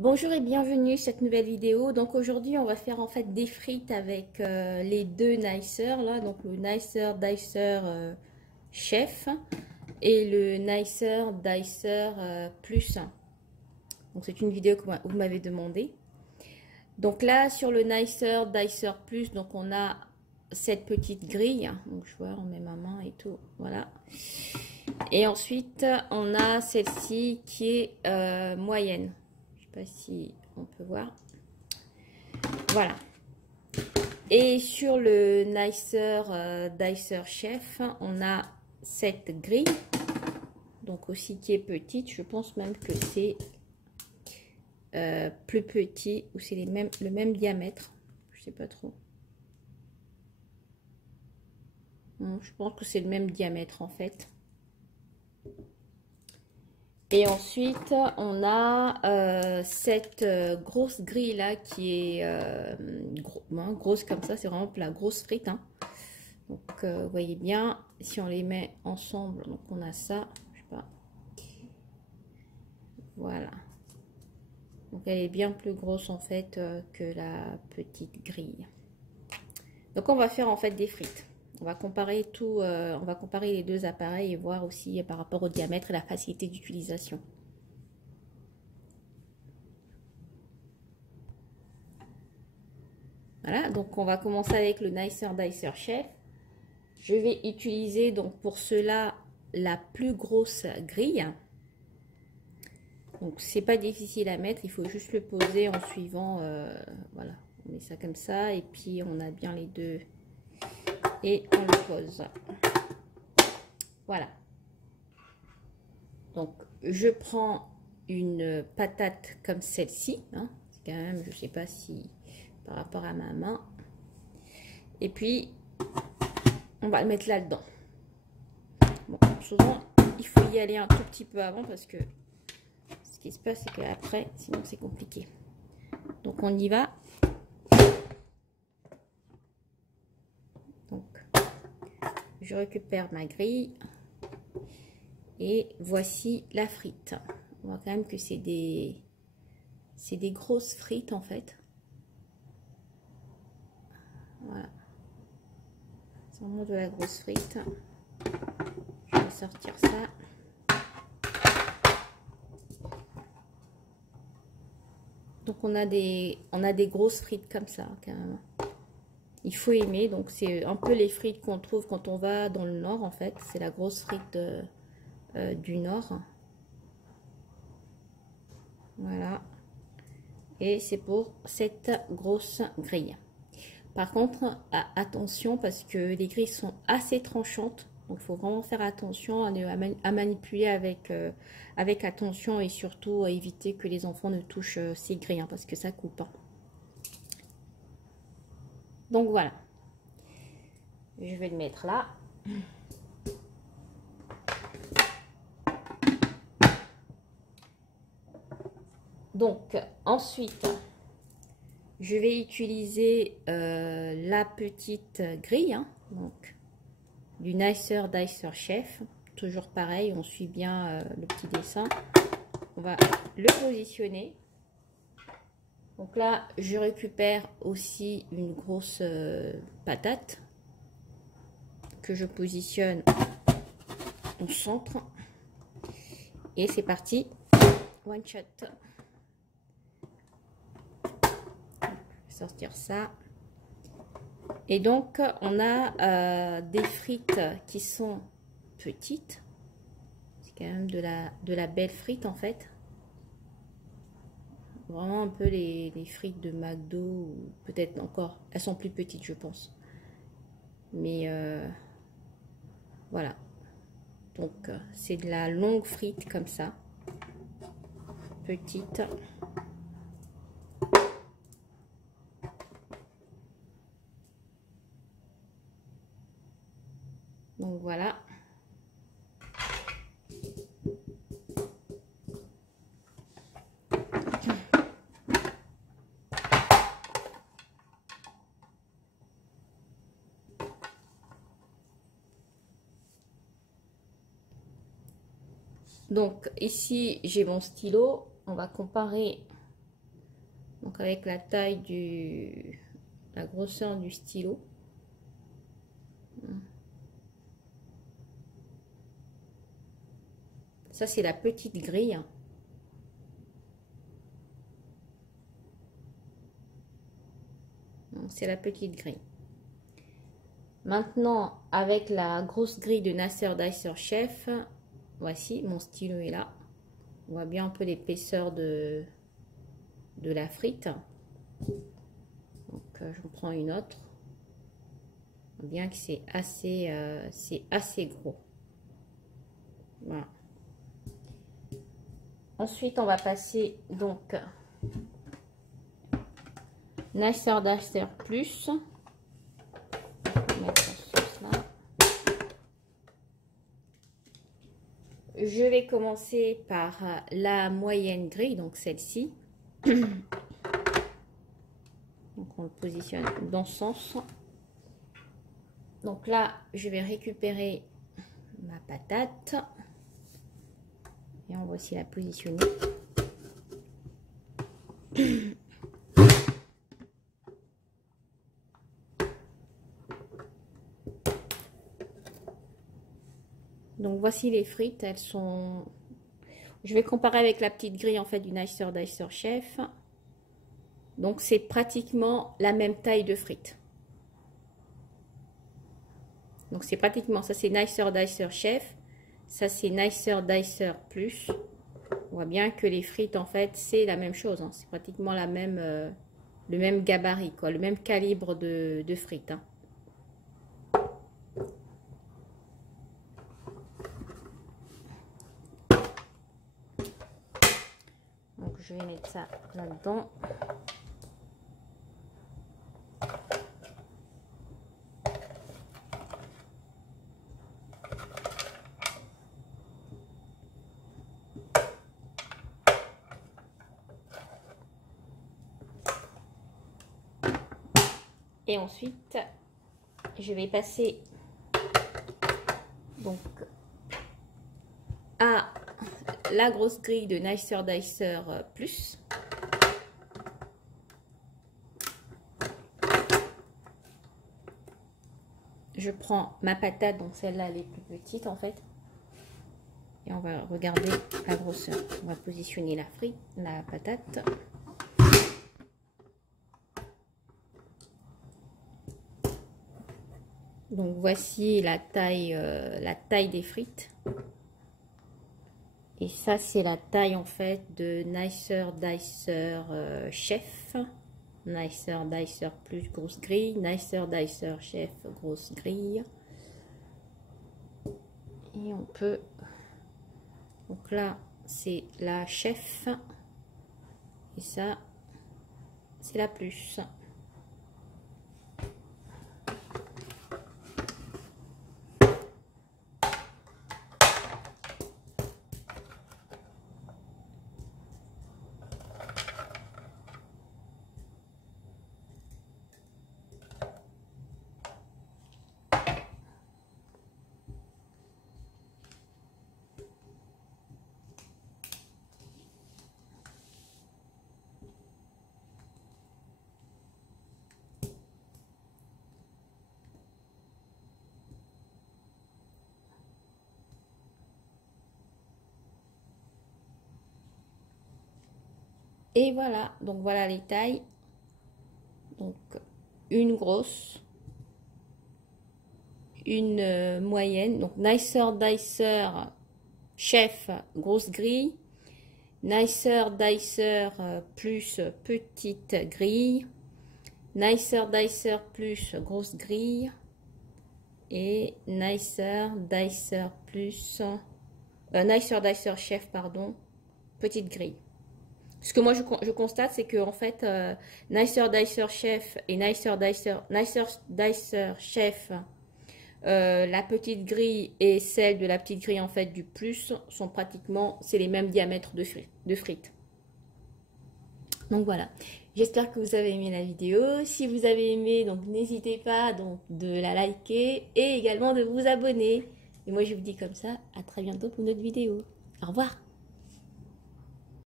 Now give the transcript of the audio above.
Bonjour et bienvenue sur cette nouvelle vidéo. Donc aujourd'hui on va faire en fait des frites avec les deux Nicer là, donc le Nicer Dicer Chef et le Nicer Dicer Plus. Donc c'est une vidéo que vous m'avez demandé. Donc là sur le Nicer Dicer Plus, donc on a cette petite grille. Donc je vois, on met ma main et tout, voilà. Et ensuite on a celle-ci qui est moyenne. Pas si on peut voir, voilà. Et sur le Nicer Dicer Chef, on a cette grille, donc aussi qui est petite. Je pense même que c'est plus petit ou c'est le même diamètre, je sais pas trop. Non, je pense que c'est le même diamètre en fait. Et ensuite, on a cette grosse grille là qui est grosse comme ça. C'est vraiment la grosse frite. Hein. Donc, vous voyez bien, si on les met ensemble, donc on a ça. Je sais pas. Voilà. Donc, elle est bien plus grosse en fait que la petite grille. Donc, on va faire en fait des frites. On va comparer tout, on va comparer les deux appareils et voir aussi par rapport au diamètre et la facilité d'utilisation. Voilà, donc on va commencer avec le Nicer Dicer Chef. Je vais utiliser donc pour cela la plus grosse grille. Donc c'est pas difficile à mettre, il faut juste le poser en suivant, voilà, on met ça comme ça et puis on a bien les deux et on le pose. Voilà. Donc je prends une patate comme celle-ci, hein, quand même, je sais pas si par rapport à ma main, et puis on va le mettre là-dedans. Bon, souvent il faut y aller un tout petit peu avant parce que ce qui se passe c'est qu'après sinon c'est compliqué. Donc on y va. Donc je récupère ma grille et voici la frite. On voit quand même que c'est des grosses frites en fait. Voilà, c'est vraiment de la grosse frite. Je vais sortir ça. Donc on a des grosses frites comme ça quand même. Il faut aimer, donc c'est un peu les frites qu'on trouve quand on va dans le nord en fait. C'est la grosse frite du nord. Voilà. Et c'est pour cette grosse grille. Par contre, attention parce que les grilles sont assez tranchantes. Donc, il faut vraiment faire attention à manipuler avec attention et surtout à éviter que les enfants ne touchent ces grilles hein, parce que ça coupe. Hein. Donc, voilà. Je vais le mettre là. Donc, ensuite, je vais utiliser la petite grille, hein, donc du Nicer Dicer Chef. Toujours pareil, on suit bien le petit dessin. On va le positionner. Donc là, je récupère aussi une grosse patate que je positionne au centre. Et c'est parti, one shot. Sortir ça. Et donc, on a des frites qui sont petites. C'est quand même de la belle frite en fait. Vraiment un peu les frites de McDo, ou peut-être encore. Elles sont plus petites, je pense. Mais voilà. Donc, c'est de la longue frite comme ça. Petite. Donc voilà. Donc ici j'ai mon stylo. On va comparer Donc avec la taille du... la grosseur du stylo. Ça, c'est la petite grille. C'est la petite grille. Maintenant, avec la grosse grille de Nasser Dicer Chef, voici, mon stylo est là. On voit bien un peu l'épaisseur de la frite. Donc, je prends une autre. On voit bien que c'est assez gros. Voilà. Ensuite, on va passer donc Nasser Dicer Plus. Je vais commencer par la moyenne grille, donc celle-ci. Donc on le positionne dans ce sens. Donc là, je vais récupérer ma patate. Et on va aussi la positionner. Donc voici les frites, elles sont... Je vais comparer avec la petite grille en fait du Nasser Dicer Chef. Donc c'est pratiquement la même taille de frites. Donc c'est pratiquement, ça c'est Nasser Dicer Chef, ça c'est Nasser Dicer Plus. On voit bien que les frites en fait c'est la même chose, hein. C'est pratiquement la même, le même gabarit, quoi, le même calibre de frites. Hein. Donc je vais mettre ça là-dedans. Et ensuite, je vais passer donc à la grosse grille de Nasser Dicer Plus. Je prends ma patate, donc celle-là elle est plus petite en fait. Et on va regarder la grosseur. On va positionner la patate. Donc voici la taille des frites. Et ça c'est la taille en fait de Nasser Dicer Chef. Nasser Dicer Plus grosse grille. Nasser Dicer Chef grosse grille. Et on peut... Donc là c'est la Chef. Et ça c'est la Plus. Et voilà, donc voilà les tailles. Donc une grosse, une moyenne. Donc Nasser Dicer Chef grosse grille, Nasser Dicer Plus petite grille, Nasser Dicer Plus grosse grille et Nasser Dicer Plus Nasser Dicer Chef pardon petite grille. Ce que moi je constate, c'est que en fait, Nasser Dicer Chef et Nasser Dicer Chef, la petite grille et celle de la petite grille en fait du plus sont pratiquement, c'est les mêmes diamètres de frites. Donc voilà, j'espère que vous avez aimé la vidéo. Si vous avez aimé, donc n'hésitez pas donc de la liker et également de vous abonner. Et moi je vous dis comme ça, à très bientôt pour une autre vidéo. Au revoir.